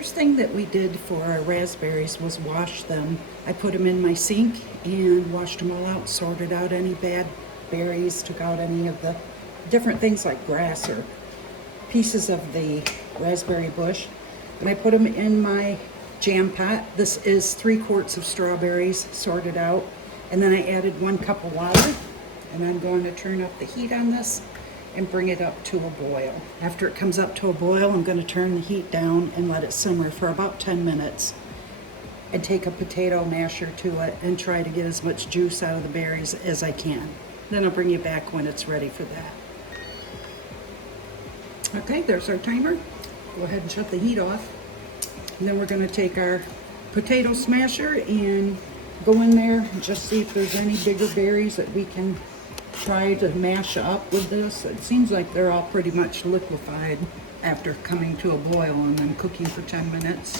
first thing that we did for our raspberries was wash them. I put them in my sink and washed them all out, sorted out any bad berries, took out any of the different things like grass or pieces of the raspberry bush. And I put them in my jam pot. This is 3 quarts of strawberries sorted out. And then I added 1 cup of water, and I'm going to turn up the heat on this and bring it up to a boil. After it comes up to a boil, I'm going to turn the heat down and let it simmer for about 10 minutes and take a potato masher to it and try to get as much juice out of the berries as I can. Then I'll bring you back when it's ready for that. Okay, there's our timer. Go ahead and shut the heat off. And then we're going to take our potato smasher and go in there and just see if there's any bigger berries that we can try to mash up with this. It seems like they're all pretty much liquefied after coming to a boil and then cooking for 10 minutes.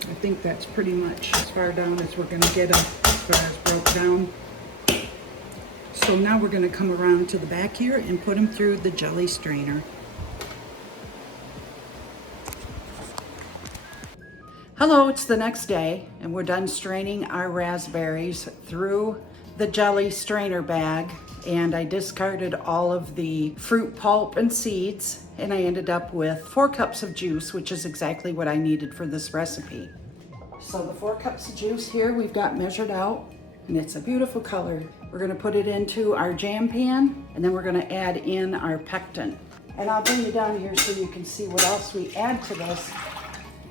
I think that's pretty much as far down as we're going to get them as far as broke down. So now we're going to come around to the back here and put them through the jelly strainer. Hello, it's the next day and we're done straining our raspberries through the jelly strainer bag, and I discarded all of the fruit pulp and seeds, and I ended up with 4 cups of juice, which is exactly what I needed for this recipe. So the 4 cups of juice here we've got measured out, and it's a beautiful color. We're going to put it into our jam pan, and then we're going to add in our pectin. And I'll bring you down here so you can see what else we add to this.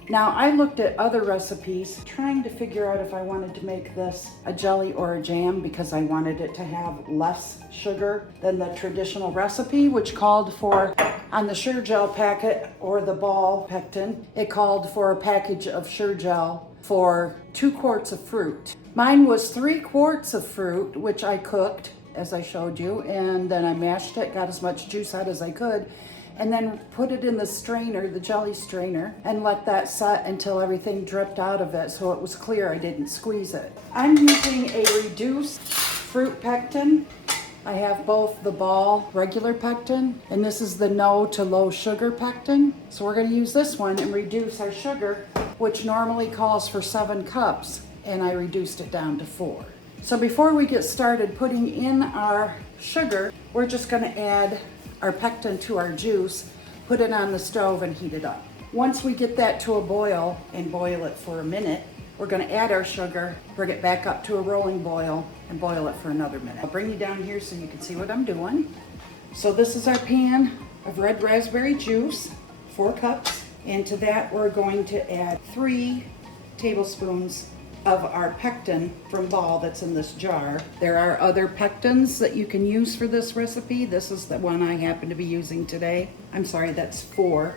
Now, I looked at other recipes trying to figure out if I wanted to make this a jelly or a jam because I wanted it to have less sugar than the traditional recipe, which called for, on the Sure Gel packet or the ball pectin, it called for a package of Sure Gel for 2 quarts of fruit. Mine was 3 quarts of fruit, which I cooked, as I showed you, and then I mashed it, got as much juice out as I could, and then put it in the strainer, the jelly strainer, and let that set until everything dripped out of it so it was clear I didn't squeeze it. I'm using a reduced fruit pectin. I have both the ball regular pectin, and this is the no to low sugar pectin. So we're going to use this one and reduce our sugar, which normally calls for 7 cups, and I reduced it down to 4. So before we get started putting in our sugar, we're just going to add our pectin to our juice, put it on the stove and heat it up. Once we get that to a boil and boil it for a minute, we're going to add our sugar, bring it back up to a rolling boil and boil it for another minute. I'll bring you down here so you can see what I'm doing. So this is our pan of red raspberry juice, 4 cups, and to that we're going to add 3 tablespoons of our pectin from ball that's in this jar. There are other pectins that you can use for this recipe. This is the one I happen to be using today. I'm sorry, that's 4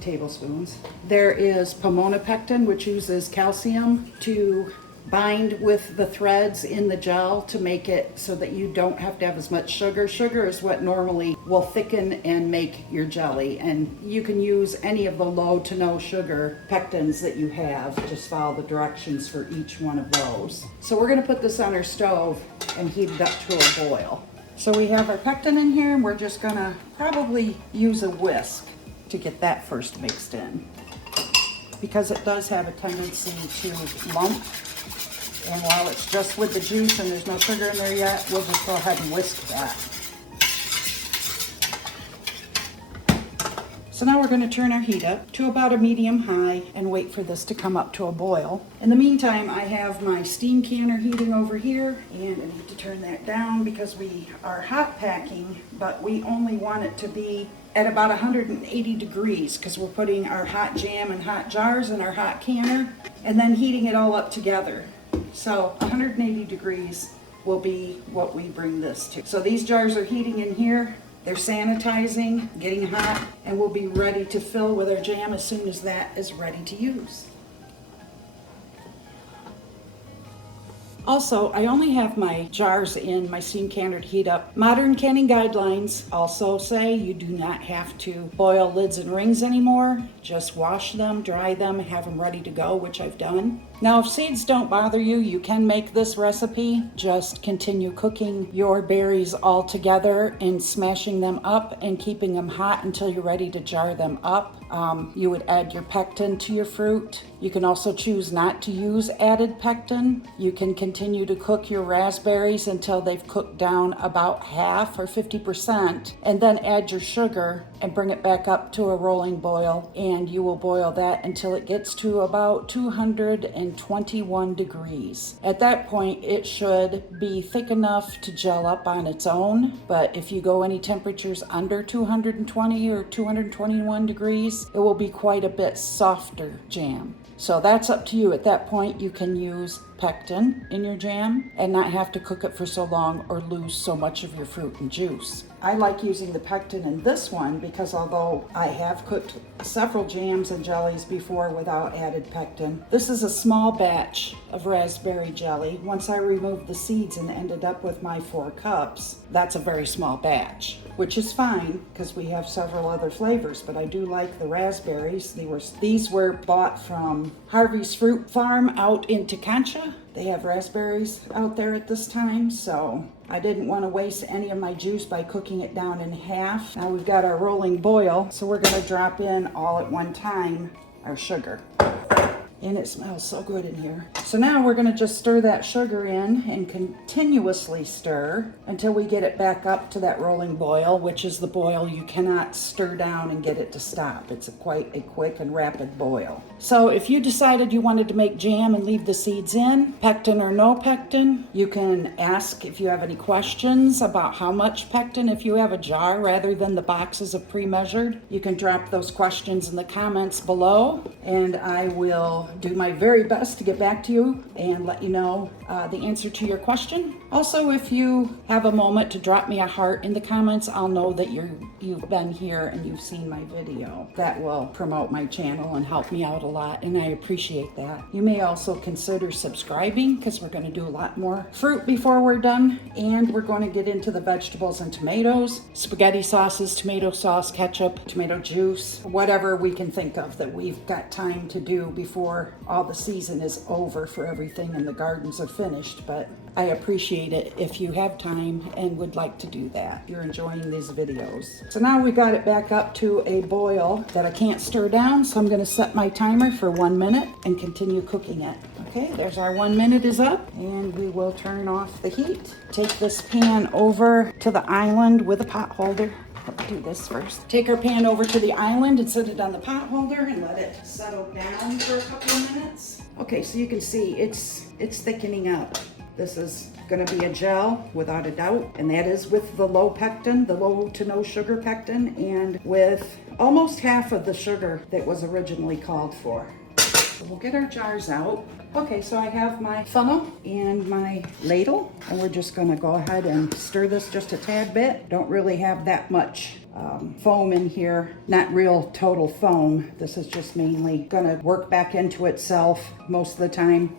tablespoons. There is Pomona pectin, which uses calcium to bind with the threads in the gel to make it so that you don't have to have as much sugar. Sugar is what normally will thicken and make your jelly, and you can use any of the low to no sugar pectins that you have. Just follow the directions for each one of those. So we're going to put this on our stove and heat it up to a boil. So we have our pectin in here, and we're just going to probably use a whisk to get that first mixed in, because it does have a tendency to lump. And while it's just with the juice and there's no sugar in there yet, we'll just go ahead and whisk that. So now we're going to turn our heat up to about a medium high and wait for this to come up to a boil. In the meantime, I have my steam canner heating over here, and I need to turn that down because we are hot packing, but we only want it to be at about 180 degrees because we're putting our hot jam in hot jars in our hot canner and then heating it all up together. So 180 degrees will be what we bring this to. So these jars are heating in here. They're sanitizing, getting hot, and we'll be ready to fill with our jam as soon as that is ready to use. Also, I only have my jars in my steam canner to heat up. Modern canning guidelines also say you do not have to boil lids and rings anymore. Just wash them, dry them, have them ready to go, which I've done. Now, if seeds don't bother you, you can make this recipe. Just continue cooking your berries all together and smashing them up and keeping them hot until you're ready to jar them up. you would add your pectin to your fruit. You can also choose not to use added pectin. You can continue to cook your raspberries until they've cooked down about half or 50%, and then add your sugar and bring it back up to a rolling boil, and you will boil that until it gets to about 221 degrees. At that point, it should be thick enough to gel up on its own, but if you go any temperatures under 220 or 221 degrees, it will be quite a bit softer jam. So that's up to you. At that point, you can use pectin in your jam and not have to cook it for so long or lose so much of your fruit and juice. I like using the pectin in this one because although I have cooked several jams and jellies before without added pectin, this is a small batch of raspberry jelly. Once I removed the seeds and ended up with my 4 cups, that's a very small batch, which is fine because we have several other flavors, but I do like the raspberries. These were bought from Harvey's Fruit Farm out in Teconcha. They have raspberries out there at this time, so I didn't want to waste any of my juice by cooking it down in half. Now we've got our rolling boil, so we're going to drop in all at one time our sugar. And it smells so good in here. So now we're gonna just stir that sugar in and continuously stir until we get it back up to that rolling boil, which is the boil you cannot stir down and get it to stop. It's quite a quick and rapid boil. So if you decided you wanted to make jam and leave the seeds in, pectin or no pectin, you can ask if you have any questions about how much pectin if you have a jar rather than the boxes of pre-measured. You can drop those questions in the comments below, and I will do my very best to get back to you and let you know the answer to your question. Also, if you have a moment to drop me a heart in the comments, I'll know that you've been here and you've seen my video. That will promote my channel and help me out a lot, and I appreciate that. You may also consider subscribing because we're going to do a lot more fruit before we're done, and we're going to get into the vegetables and tomatoes, spaghetti sauces, tomato sauce, ketchup, tomato juice, whatever we can think of that we've got time to do before all the season is over for everything and the gardens are finished. But I appreciate it if you have time and would like to do that. You're enjoying these videos. So now we got it back up to a boil that I can't stir down, so I'm going to set my timer for 1 minute and continue cooking it. Okay, there's our 1 minute is up, and we will turn off the heat. Take this pan over to the island with a pot holder. Let's do this first. Take our pan over to the island and set it on the pot holder and let it settle down for a couple of minutes. Okay, so you can see it's thickening up. This is going to be a gel without a doubt, and that is with the low pectin, the low to no sugar pectin, and with almost half of the sugar that was originally called for. So we'll get our jars out. Okay, so I have my funnel and my ladle, and we're just going to go ahead and stir this just a tad bit. Don't really have that much foam in here, not real total foam. This is just mainly going to work back into itself most of the time.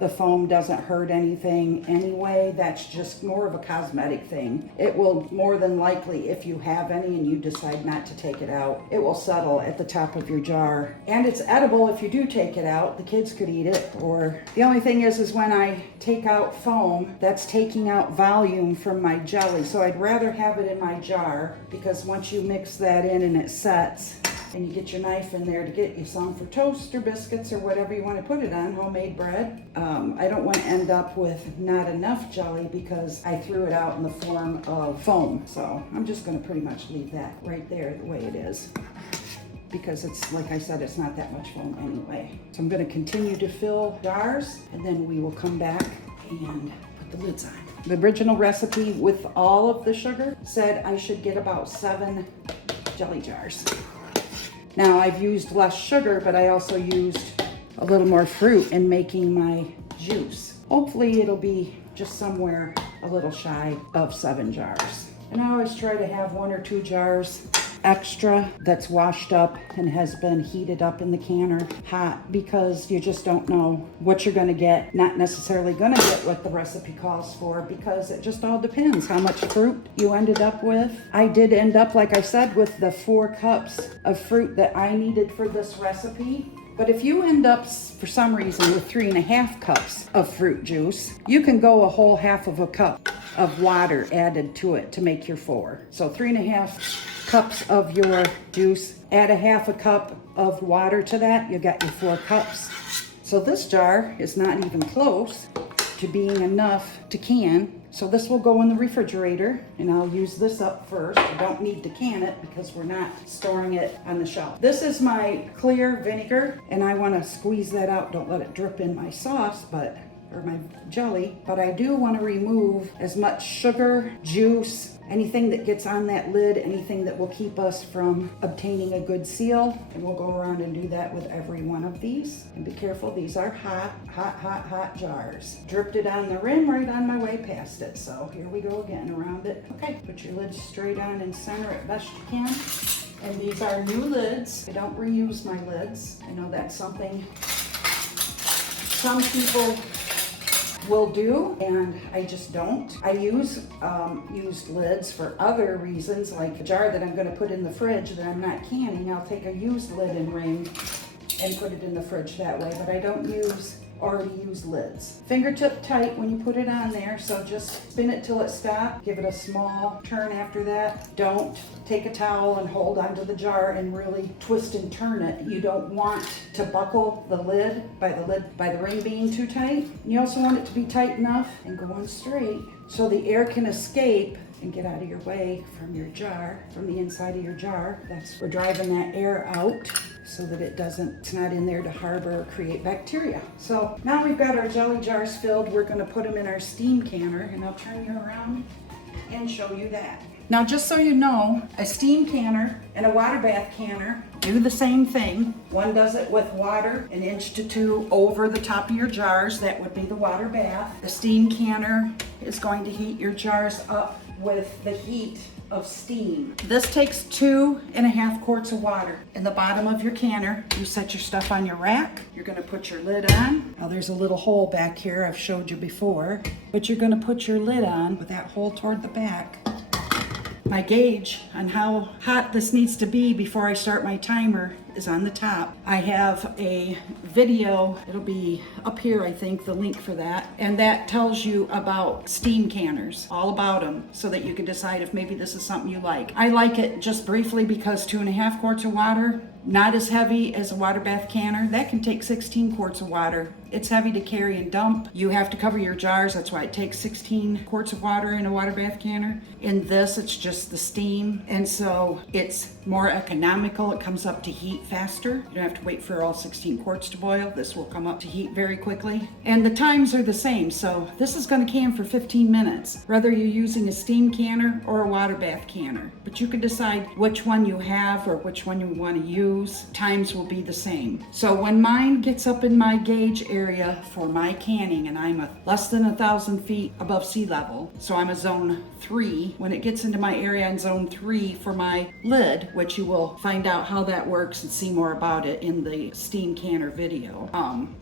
The foam doesn't hurt anything anyway. That's just more of a cosmetic thing. It will more than likely, if you have any and you decide not to take it out, it will settle at the top of your jar. And it's edible if you do take it out. The kids could eat it. Or the only thing is when I take out foam, that's taking out volume from my jelly. So I'd rather have it in my jar, because once you mix that in and it sets, and you get your knife in there to get you some for toast or biscuits or whatever you want to put it on, homemade bread. I don't want to end up with not enough jelly because I threw it out in the form of foam. So I'm just going to pretty much leave that right there the way it is, because it's, like I said, it's not that much foam anyway. So I'm going to continue to fill jars, and then we will come back and put the lids on. The original recipe with all of the sugar said I should get about 7 jelly jars. Now I've used less sugar, but I also used a little more fruit in making my juice. Hopefully it'll be just somewhere a little shy of 7 jars. And I always try to have 1 or 2 jars extra that's washed up and has been heated up in the canner hot, because you just don't know what you're going to get. Not necessarily going to get what the recipe calls for, because it just all depends how much fruit you ended up with. I did end up, like I said, with the 4 cups of fruit that I needed for this recipe. But if you end up, for some reason, with 3.5 cups of fruit juice, you can go a whole half of a cup of water added to it to make your 4. So 3.5 cups of your juice. Add a half a cup of water to that. You got your 4 cups. So this jar is not even close to being enough to can. So this will go in the refrigerator, and I'll use this up first. I don't need to can it because we're not storing it on the shelf. This is my clear vinegar, and I want to squeeze that out. Don't let it drip in my sauce, or my jelly, but I do want to remove as much sugar, juice, anything that gets on that lid, anything that will keep us from obtaining a good seal. And we'll go around and do that with every one of these. And be careful, these are hot jars. Dripped it on the rim right on my way past it. So here we go again around it. Okay, put your lid straight on and center it best you can. And these are new lids. I don't reuse my lids. I know that's something some people will do, and I just don't. I use used lids for other reasons, like a jar that I'm going to put in the fridge that I'm not canning. I'll take a used lid and ring and put it in the fridge that way, but I don't use already used lids. Fingertip tight when you put it on there, so just spin it till it stops. Give it a small turn after that. Don't take a towel and hold onto the jar and really twist and turn it. You don't want to buckle the lid by the ring being too tight. You also want it to be tight enough and go on straight so the air can escape and get out of your way from your jar, from the inside of your jar. We're driving that air out so that it's not in there to harbor or create bacteria. So now we've got our jelly jars filled. We're gonna put them in our steam canner, and I'll turn you around and show you that. Now, just so you know, a steam canner and a water bath canner do the same thing. One does it with water 1 inch to 2 over the top of your jars. That would be the water bath. The steam canner is going to heat your jars up with the heat of steam. This takes 2.5 quarts of water. In the bottom of your canner, you set your stuff on your rack. You're gonna put your lid on. Now there's a little hole back here I've showed you before, but you're gonna put your lid on with that hole toward the back. My gauge on how hot this needs to be before I start my timer is on the top. I have a video, it'll be up here, I think, the link for that, and that tells you about steam canners, all about them, so that you can decide if maybe this is something you like. I like it just briefly because 2.5 quarts of water, not as heavy as a water bath canner. That can take 16 quarts of water. It's heavy to carry and dump. You have to cover your jars. That's why it takes 16 quarts of water in a water bath canner. In this, it's just the steam. And so it's more economical. It comes up to heat faster. You don't have to wait for all 16 quarts to boil. This will come up to heat very quickly. And the times are the same. So this is going to can for 15 minutes, whether you're using a steam canner or a water bath canner. But you can decide which one you have or which one you want to use. Times will be the same. So when mine gets up in my gauge area for my canning, and I'm less than 1,000 feet above sea level, so I'm a zone 3. When it gets into my area in zone 3 for my lid, which you will find out how that works and see more about it in the steam canner video.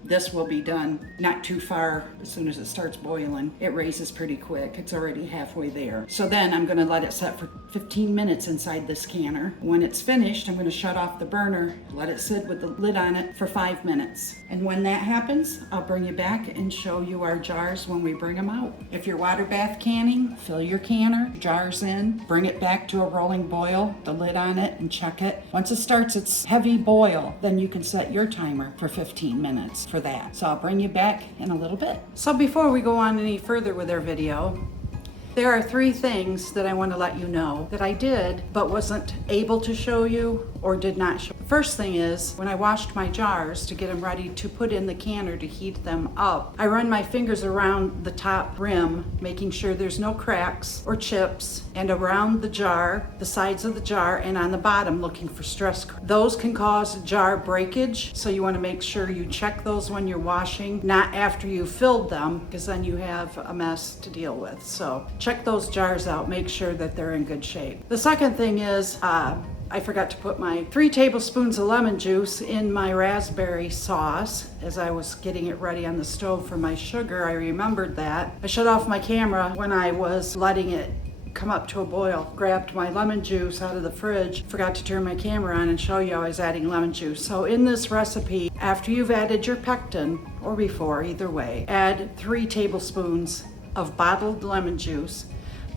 This will be done not too far. As soon as it starts boiling, it raises pretty quick. It's already halfway there. So then I'm going to let it set for 15 minutes inside this canner. When it's finished, I'm going to shut off the burner, let it sit with the lid on it for 5 minutes. And when that happens, I'll bring you back and show you our jars when we bring them out. If you're water bath canning, fill your canner, jars in, bring it back to a rolling boil, the lid on it, and check it. Once it starts its heavy boil, then you can set your timer for 15 minutes for that. So I'll bring you back in a little bit. So before we go on any further with our video, there are 3 things that I want to let you know that I did but wasn't able to show you or did not show. First thing is, when I washed my jars to get them ready to put in the canner to heat them up, I run my fingers around the top rim, making sure there's no cracks or chips, and around the jar, the sides of the jar, and on the bottom looking for stress. Those can cause jar breakage, so you want to make sure you check those when you're washing, not after you filled them, because then you have a mess to deal with. So check those jars out, make sure that they're in good shape. The second thing is, I forgot to put my 3 tablespoons of lemon juice in my raspberry sauce as I was getting it ready on the stove for my sugar. I remembered that. I shut off my camera when I was letting it come up to a boil, grabbed my lemon juice out of the fridge, forgot to turn my camera on and show you I was adding lemon juice. So in this recipe, after you've added your pectin, or before, either way, add 3 tablespoons of bottled lemon juice.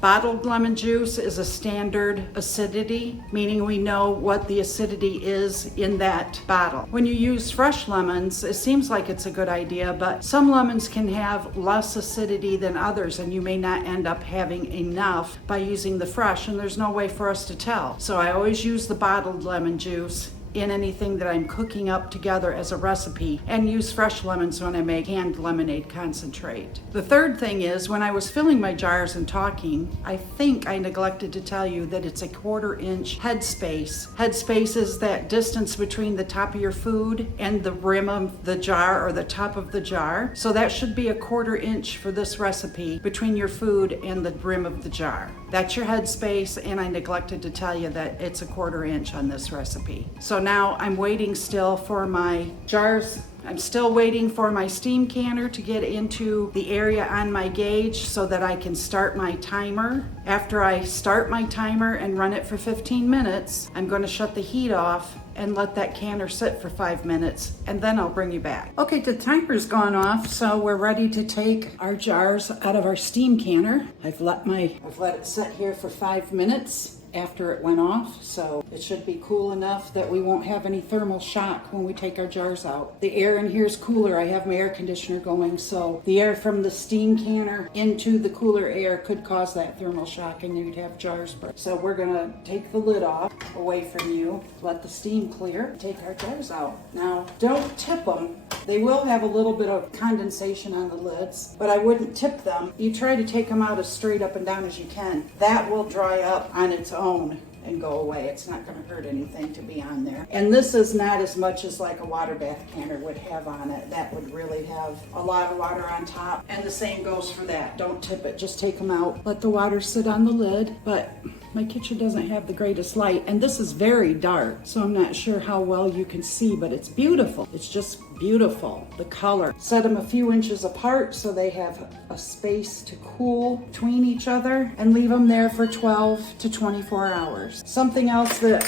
Bottled lemon juice is a standard acidity, meaning we know what the acidity is in that bottle. When you use fresh lemons, it seems like it's a good idea, but some lemons can have less acidity than others, and you may not end up having enough by using the fresh, and there's no way for us to tell. So I always use the bottled lemon juice in anything that I'm cooking up together as a recipe, and use fresh lemons when I make canned lemonade concentrate. The third thing is, when I was filling my jars and talking, I think I neglected to tell you that it's a 1/4 inch headspace. Headspace is that distance between the top of your food and the rim of the jar or the top of the jar. So that should be a 1/4 inch for this recipe between your food and the rim of the jar. That's your headspace, and I neglected to tell you that it's a 1/4 inch on this recipe. So now I'm waiting still for my jars. I'm still waiting for my steam canner to get into the area on my gauge so that I can start my timer. After I start my timer and run it for 15 minutes, I'm going to shut the heat off and let that canner sit for 5 minutes, and then I'll bring you back. Okay, the timer's gone off, so we're ready to take our jars out of our steam canner. I've let it sit here for 5 minutes after it went off, so it should be cool enough that we won't have any thermal shock when we take our jars out. The air in here is cooler. I have my air conditioner going, so the air from the steam canner into the cooler air could cause that thermal shock, and you'd have jars burst. So we're gonna take the lid off away from you, let the steam clear, take our jars out. Now, don't tip them. They will have a little bit of condensation on the lids, but I wouldn't tip them. You try to take them out as straight up and down as you can. That will dry up on its own and go away. It's not going to hurt anything to be on there. And this is not as much as like a water bath canner would have on it. That would really have a lot of water on top. And the same goes for that. Don't tip it. Just take them out. Let the water sit on the lid. But my kitchen doesn't have the greatest light, and this is very dark, so I'm not sure how well you can see, but it's beautiful. It's just beautiful, the color. Set them a few inches apart so they have a space to cool between each other, and leave them there for 12 to 24 hours. Something else that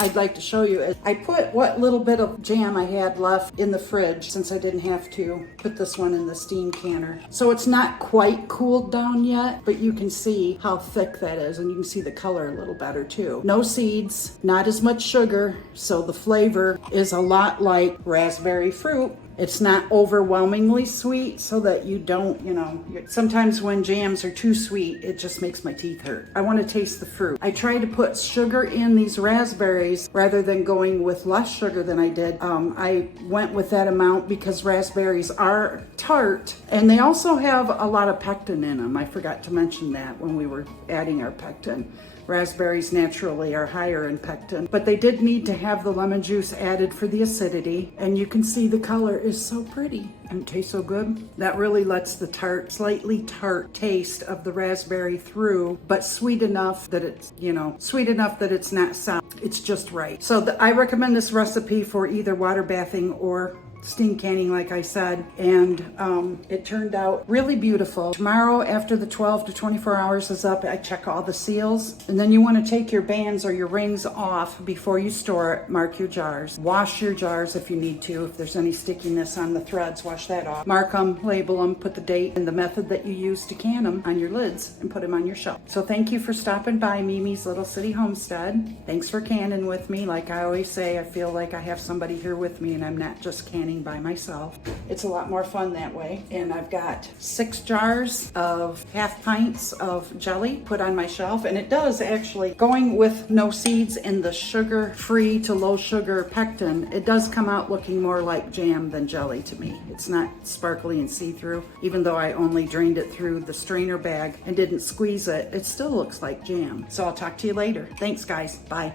I'd like to show you is I put what little bit of jam I had left in the fridge, since I didn't have to put this one in the steam canner. So it's not quite cooled down yet, but you can see how thick that is, and you can see the color a little better too. No seeds, not as much sugar, so the flavor is a lot like raspberry fruit. It's not overwhelmingly sweet, so that you don't, sometimes when jams are too sweet, it just makes my teeth hurt. I want to taste the fruit. I try to put sugar in these raspberries rather than going with less sugar than I did. I went with that amount because raspberries are tart, and they also have a lot of pectin in them. I forgot to mention that when we were adding our pectin. Raspberries naturally are higher in pectin, but they did need to have the lemon juice added for the acidity, and you can see the color is so pretty and it tastes so good. That really lets the slightly tart taste of the raspberry through, but sweet enough that it's not sour. It's just right. So I recommend this recipe for either water bathing or steam canning, like I said, and it turned out really beautiful. Tomorrow, after the 12 to 24 hours is up, I check all the seals, and then you want to take your bands or your rings off before you store it. Mark your jars. Wash your jars if you need to. If there's any stickiness on the threads, wash that off. Mark them, label them, put the date and the method that you use to can them on your lids, and put them on your shelf. So thank you for stopping by Mimi's Little City Homestead. Thanks for canning with me. Like I always say, I feel like I have somebody here with me, and I'm not just canning by myself. It's a lot more fun that way. And I've got 6 jars of 1/2 pints of jelly put on my shelf, and it does actually, going with no seeds and the sugar-free to low sugar pectin, it does come out looking more like jam than jelly to me. It's not sparkly and see-through. Even though I only drained it through the strainer bag and didn't squeeze it, it still looks like jam. So I'll talk to you later. Thanks, guys. Bye.